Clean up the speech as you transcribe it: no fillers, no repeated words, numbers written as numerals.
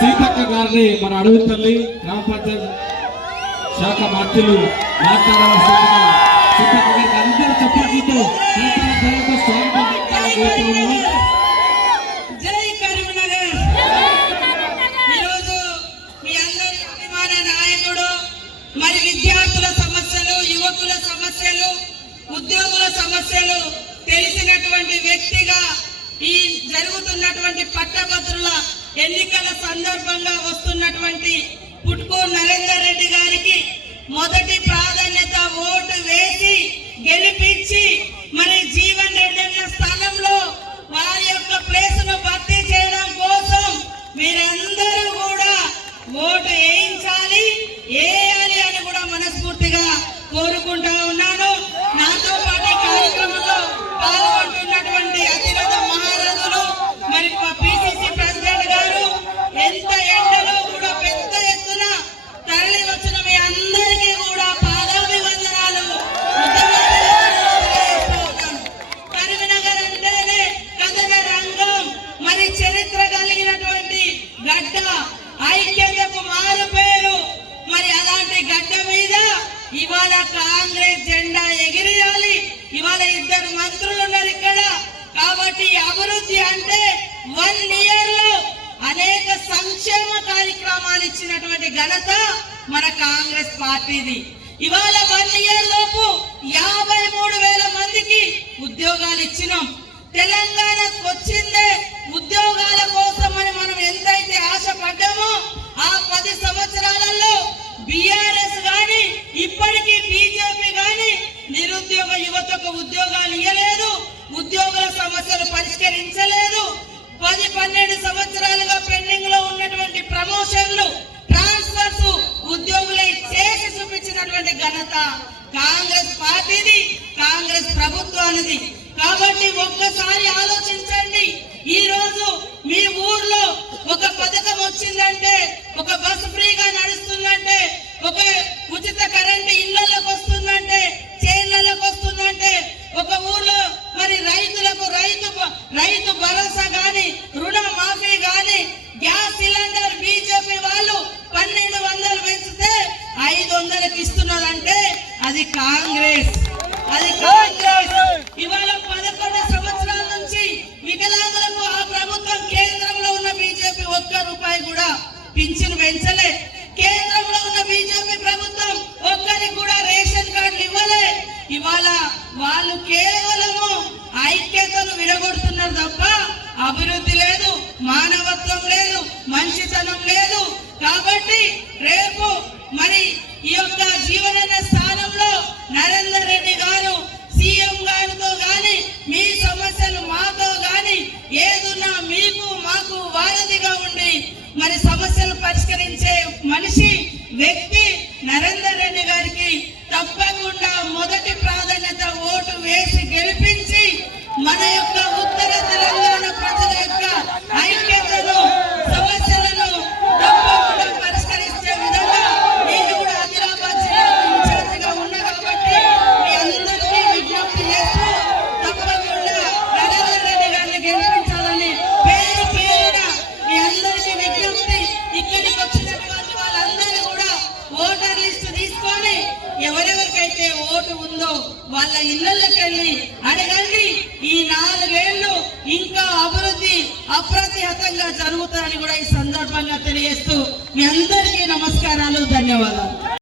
సీతక్క గారిని మన అడవి తల్లి గ్రామ పంచాయతీ శాఖ మంత్రులు మాట్లాడవలసిందిగా సీతక్క గారికి అందరూ చప్పట్లతో మరి విద్యార్థుల సమస్యలు, యువకుల సమస్యలు, ఉద్యోగుల సమస్యలు తెలిసినటువంటి వ్యక్తిగా ఈ జరుగుతున్నటువంటి పట్టభద్రుల ఎన్నికల సందర్భంగా వస్తున్నటువంటి పుట్కో నరేందర్ రెడ్డి గారికి మొదటి ప్రాధాన్యత ఓటు వేసి గెలిపించి మరి జీవన్ రెడ్డి అన్న స్థానంలో వారి యొక్క ప్లేసును భర్తీ చేయడం కోసం మీరందరూ కూడా ఓటు వేయించాలి, వేయాలి అని కూడా మనస్ఫూర్తిగా కోరుకుంటా ఉన్నాను. నాతో పాటు కార్యక్రమంలో పాల్గొంటున్నటువంటి అతిరథ మహారాజులు మరి పిసిసి ప్రెసిడెంట్ గారు ఎంత ఎండలో కూడా పెద్ద ఎత్తున తరలి వచ్చిన మీ అందరికీ కూడా పాదాభివందనాలు. కరీంనగర్ అంటేనే కథన రంగం, మరి చరిత్ర కలిగినటువంటి గడ్డ, ఐక్యతకు మారు పేరు. మరి అలాంటి గడ్డ మీద ఇవాళ కాంగ్రెస్ జెండా ఎగిరేయాలి. ఇవాళ 2 మంత్రులు ఉన్నారు ఇక్కడ. కాబట్టి అభివృద్ధి అంటే 1 ఇయర్ లో అనేక సంక్షేమ కార్యక్రమాలు ఇచ్చినటువంటి ఘనత మన కాంగ్రెస్ పార్టీది. ఇవాళ 1 ఇయర్ లోపు 53,000 మందికి ఉద్యోగాలు ఇచ్చినాం. తెలంగాణకు వచ్చిందే ఉద్యోగాల కోసం అని మనం ఎంతైతే ఆశపడ్డామో ఆ 10 సంవత్సరాలలో బిఆర్ఎస్ గాని ఇప్పటికీ బీజేపీ గాని నిరుద్యోగ యువతకు ఉద్యోగాలు ఇవ్వలేదు, ఉద్యోగుల సమస్యలు పరిష్కరించలేదు. 10-12 సంవత్సరాలుగా పెండింగ్ లో ఉన్నటువంటి ప్రమోషన్లు, ట్రాన్స్ఫర్స్ ఉద్యోగులై చేసి చూపించినటువంటి ఘనత కాంగ్రెస్ పార్టీది, కాంగ్రెస్ ప్రభుత్వానిది. కాబట్టి ఒక్కసారి ఆలోచించండి. ఈ రోజు మీ ఊర్లో ఒక పథకం వచ్చిందంటే, ఒక బస్సు ఫ్రీగా నడుస్తుందంటే, ఒక ఉచిత కరెంటు ఇళ్లలోకి వస్తుందంటే, చేళ్లలోకి వస్తుందంటే, ఒక ఊర్లో మరి రైతులకు రైతు భరోసా గాని, రుణ మాఫీ గాని, గ్యాస్ సిలిండర్ బీజేపీ వాళ్ళు 1200 పెంచితే 500కి ఇస్తున్నారంటే అది కాంగ్రెస్, అది కాంగ్రెస్. ఇవాళ 11 సంవత్సరాల నుంచి వికలాంగులకు ఆ ప్రభుత్వం కేంద్రంలో ఉన్న బీజేపీ 1 రూపాయి కూడా పింఛను పెంచలే. కేంద్రంలో ఉన్న బీజేపీ ప్రభుత్వం ఒక్కరికి కూడా రేషన్ కార్డులు ఇవ్వలే. ఇవాళ వాళ్ళు కేవలము ఐక్యతను విడగొడుతున్నారు తప్ప అభివృద్ధి లేదు, మానవత్వం లేదు, మంచితనం లేదు. కాబట్టి రేపు మరి ఈ యొక్క జీవన స్థానంలో నరేందర్ రెడ్డి గారు సీఎం గారితో గాని, మీ సమస్యలు మాతో గాని ఏదున్నా మీకు మాకు వారధిగా ఉండి మరి సమస్యలు పరిష్కరించే మనిషి, వ్యక్తి నరేందర్ రెడ్డి గారికి తప్పకుండా మొదటి ప్రాధాన్యత ఓటు వేసి గెలిపించి మన యొక్క ఉత్తర తెలంగాణ ప్రజల యొక్క ఐక్యతను, సమస్యలను తప్పకుండా పరిష్కరించే విధంగా నేను కూడా ఆదిలాబాద్ జిల్లా ఇన్ఛార్జిగా ఉన్నా కాబట్టి మీ అందరికీ విజ్ఞప్తి చేస్తూ తప్పకుండా నరేందర్ రెడ్డి గారిని గెలిపించాలని పేరు పేరున మీ అందరికీ విజ్ఞప్తి. ఇక్కడికి వచ్చినటువంటి వాళ్ళందరూ కూడా ఓటర్ లిస్టు తీసుకొని ఎవరెవరికైతే ఓటు ఉందో వాళ్ళ ఇళ్లకి వెళ్ళి అడగండి. ఈ 4 ఏళ్లు ఇంకా అభివృద్ధి అప్రతిహతంగా జరుగుతారని కూడా ఈ సందర్భంగా తెలియజేస్తూ మీ అందరి